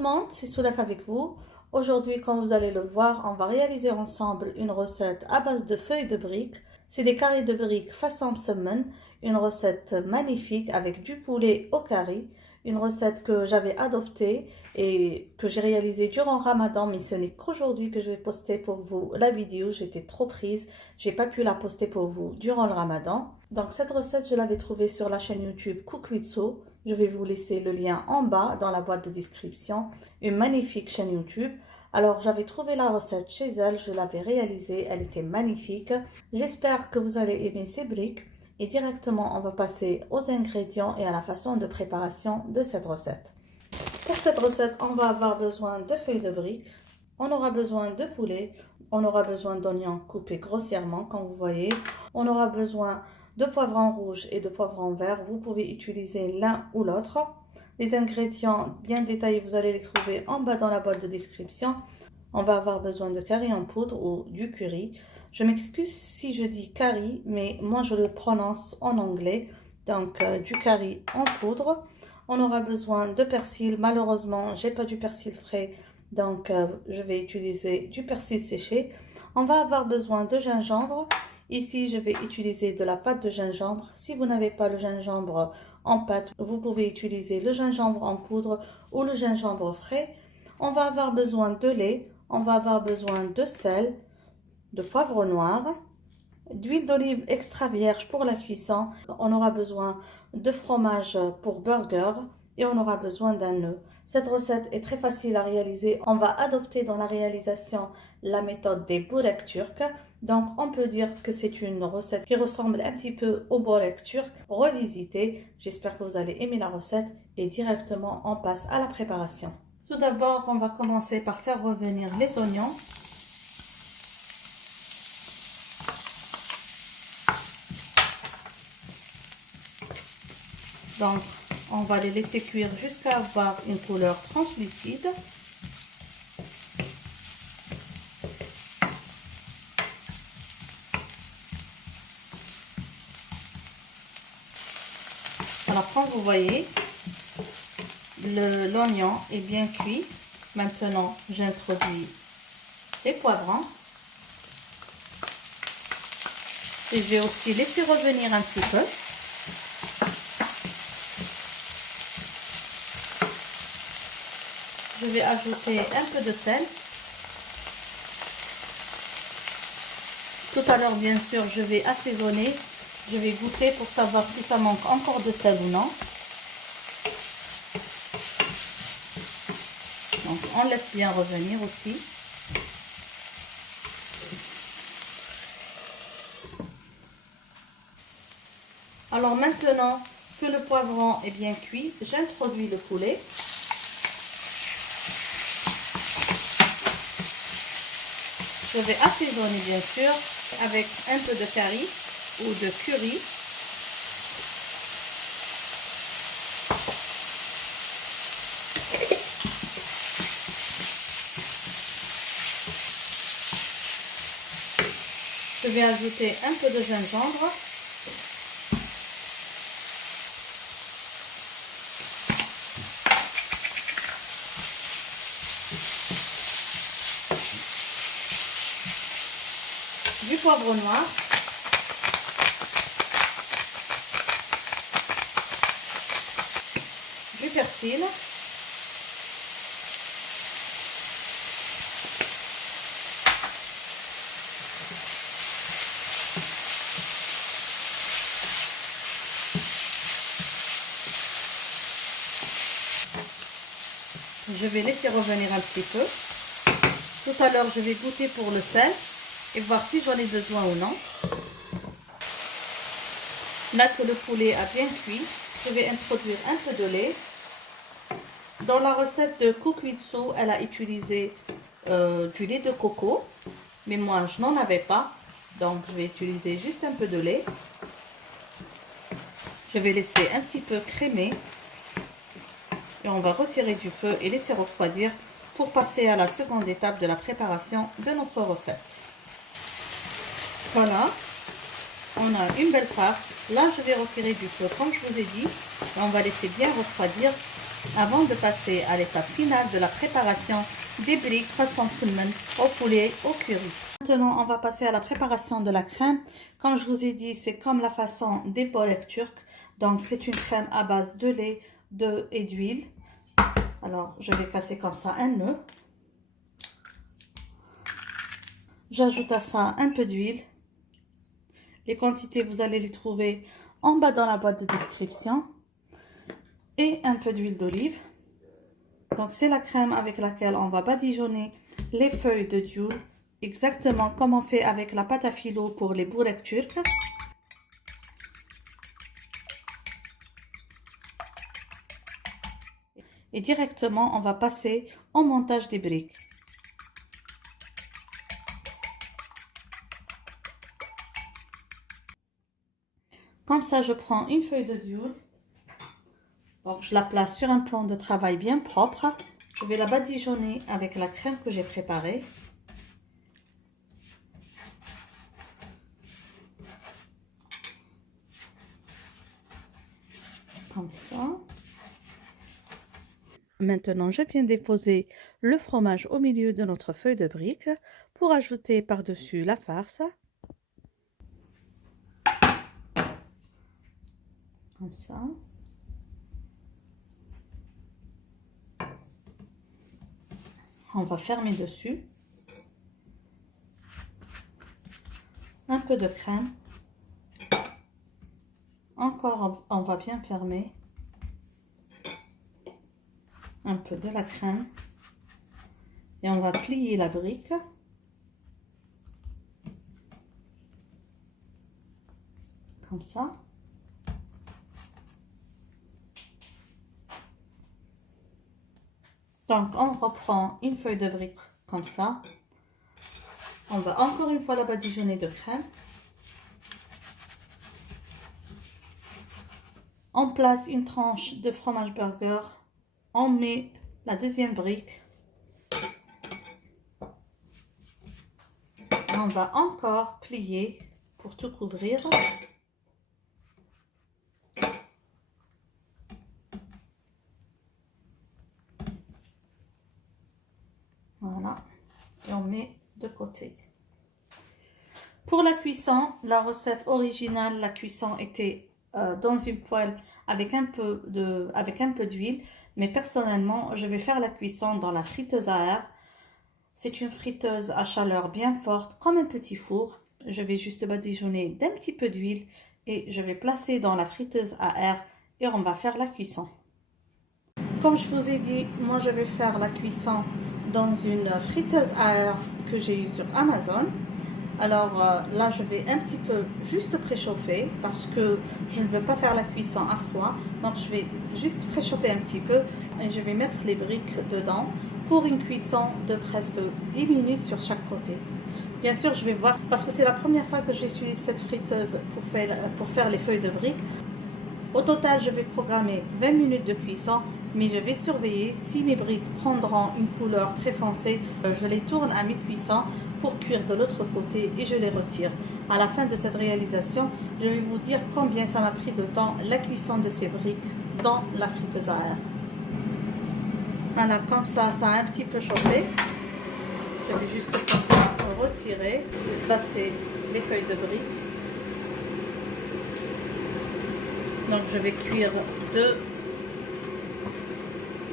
le monde, c'est Soulaf avec vous. Aujourd'hui, comme vous allez le voir, on va réaliser ensemble une recette à base de feuilles de briques. C'est des carrés de briques façon semaine, une recette magnifique avec du poulet au curry. Une recette que j'avais adoptée et que j'ai réalisée durant Ramadan, mais ce n'est qu'aujourd'hui que je vais poster pour vous la vidéo. J'étais trop prise, j'ai pas pu la poster pour vous durant le Ramadan. Donc cette recette, je l'avais trouvée sur la chaîne YouTube Cook with So. Je vais vous laisser le lien en bas dans la boîte de description. Une magnifique chaîne YouTube. Alors j'avais trouvé la recette chez elle, je l'avais réalisée, elle était magnifique. J'espère que vous allez aimer ces briques. Et directement, on va passer aux ingrédients et à la façon de préparation de cette recette. Pour cette recette, on va avoir besoin de feuilles de briques. On aura besoin de poulet. On aura besoin d'oignons coupés grossièrement, comme vous voyez. On aura besoin de poivrons rouges et de poivrons verts. Vous pouvez utiliser l'un ou l'autre. Les ingrédients bien détaillés, vous allez les trouver en bas dans la boîte de description. On va avoir besoin de curry en poudre ou du curry. Je m'excuse si je dis curry, mais moi je le prononce en anglais. Donc du curry en poudre. On aura besoin de persil. Malheureusement, j'ai pas du persil frais, donc je vais utiliser du persil séché. On va avoir besoin de gingembre. Ici, je vais utiliser de la pâte de gingembre. Si vous n'avez pas le gingembre en pâte, vous pouvez utiliser le gingembre en poudre ou le gingembre frais. On va avoir besoin de lait. On va avoir besoin de sel, de poivre noir, d'huile d'olive extra vierge pour la cuisson. On aura besoin de fromage pour burger et on aura besoin d'un œuf. Cette recette est très facile à réaliser. On va adopter dans la réalisation la méthode des boureks turcs. Donc on peut dire que c'est une recette qui ressemble un petit peu au boureks turc revisité. J'espère que vous allez aimer la recette et directement on passe à la préparation. Tout d'abord, on va commencer par faire revenir les oignons. Donc, on va les laisser cuire jusqu'à avoir une couleur translucide. Alors, comme vous voyez, l'oignon est bien cuit. Maintenant, j'introduis les poivrons. Et je vais aussi laisser revenir un petit peu. Je vais ajouter un peu de sel. Tout à l'heure, bien sûr, je vais assaisonner. Je vais goûter pour savoir si ça manque encore de sel ou non. Donc, on laisse bien revenir aussi. Alors maintenant que le poivron est bien cuit, j'introduis le poulet. Je vais assaisonner bien sûr avec un peu de curry ou de curry. Je vais ajouter un peu de gingembre. Du poivre noir. Du persil. Je vais laisser revenir un petit peu. Tout à l'heure, je vais goûter pour le sel et voir si j'en ai besoin ou non. Là que le poulet a bien cuit, je vais introduire un peu de lait. Dans la recette de Cook with So, elle a utilisé du lait de coco, mais moi je n'en avais pas, donc je vais utiliser juste un peu de lait. Je vais laisser un petit peu crémer et on va retirer du feu et laisser refroidir pour passer à la seconde étape de la préparation de notre recette. Voilà, on a une belle farce. Là, je vais retirer du feu, comme je vous ai dit. On va laisser bien refroidir avant de passer à l'étape finale de la préparation des briques façon semaine au poulet au curry. Maintenant, on va passer à la préparation de la crème. Comme je vous ai dit, c'est comme la façon des bolets turcs. Donc, c'est une crème à base de lait, d'œufs et d'huile. Alors, je vais casser comme ça un nœud. J'ajoute à ça un peu d'huile. Les quantités, vous allez les trouver en bas dans la boîte de description. Et un peu d'huile d'olive. Donc, c'est la crème avec laquelle on va badigeonner les feuilles de dioule, exactement comme on fait avec la pâte à filo pour les bourreks turcs. Et directement, on va passer au montage des briques. Comme ça, je prends une feuille de dioule. Donc, je la place sur un plan de travail bien propre. Je vais la badigeonner avec la crème que j'ai préparée. Comme ça. Maintenant, je viens déposer le fromage au milieu de notre feuille de brique pour ajouter par-dessus la farce. Comme ça. On va fermer dessus. Un peu de crème. Encore, on va bien fermer. Un peu de la crème. Et on va plier la brique. Comme ça. Donc, on reprend une feuille de brique comme ça. On va encore une fois la badigeonner de crème. On place une tranche de fromage burger. On met la deuxième brique. On va encore plier pour tout couvrir. Voilà. Et on met de côté. Pour la cuisson, la recette originale, la cuisson était dans une poêle avec un peu d'huile. Mais personnellement, je vais faire la cuisson dans la friteuse à air. C'est une friteuse à chaleur bien forte, comme un petit four. Je vais juste badigeonner d'un petit peu d'huile et je vais placer dans la friteuse à air et on va faire la cuisson. Comme je vous ai dit, moi je vais faire la cuisson dans une friteuse à air que j'ai eue sur Amazon. Alors là, je vais un petit peu juste préchauffer parce que je ne veux pas faire la cuisson à froid. Donc, je vais juste préchauffer un petit peu et je vais mettre les briques dedans pour une cuisson de presque 10 minutes sur chaque côté. Bien sûr, je vais voir parce que c'est la première fois que j'utilise cette friteuse pour faire les feuilles de briques. Au total, je vais programmer 20 minutes de cuisson, mais je vais surveiller si mes briques prendront une couleur très foncée. Je les tourne à mi-cuisson pour cuire de l'autre côté et je les retire. À la fin de cette réalisation, je vais vous dire combien ça m'a pris de temps la cuisson de ces briques dans la friteuse à air. Voilà, comme ça a un petit peu chauffé. Je vais juste comme ça retirer, placer les feuilles de briques. Donc je vais cuire deux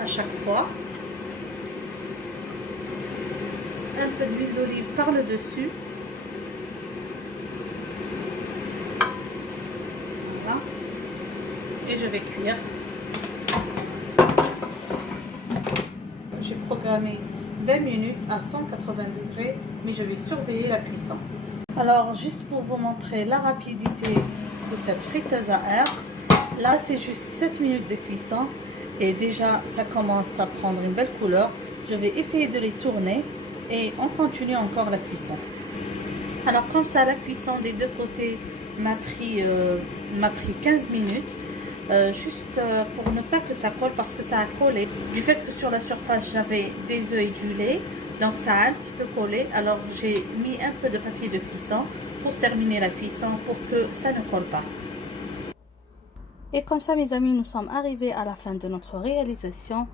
à chaque fois. Un peu d'huile d'olive par le dessus. Voilà. Et je vais cuire. J'ai programmé 20 minutes à 180 degrés, mais je vais surveiller la cuisson. Alors, juste pour vous montrer la rapidité de cette friteuse à air, là c'est juste 7 minutes de cuisson et déjà ça commence à prendre une belle couleur. Je vais essayer de les tourner et on continue encore la cuisson. Alors comme ça, la cuisson des deux côtés m'a pris 15 minutes. Juste pour ne pas que ça colle parce que ça a collé. Du fait que sur la surface j'avais des œufs et du lait, Donc ça a un petit peu collé, alors j'ai mis un peu de papier de cuisson pour terminer la cuisson pour que ça ne colle pas. Et comme ça mes amis, nous sommes arrivés à la fin de notre réalisation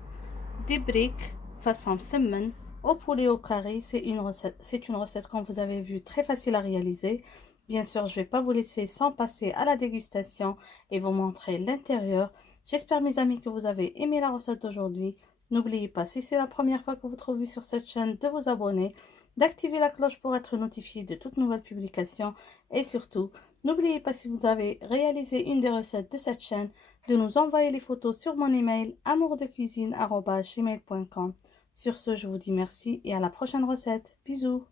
des briques façon semaine au poulet au carré. C'est une recette comme vous avez vu très facile à réaliser. Bien sûr, je ne vais pas vous laisser sans passer à la dégustation et vous montrer l'intérieur. J'espère mes amis que vous avez aimé la recette d'aujourd'hui. N'oubliez pas, si c'est la première fois que vous trouvez sur cette chaîne, de vous abonner, d'activer la cloche pour être notifié de toutes nouvelles publications et surtout, n'oubliez pas, si vous avez réalisé une des recettes de cette chaîne, de nous envoyer les photos sur mon email amourdecuisine@gmail.com. Sur ce, je vous dis merci et à la prochaine recette. Bisous!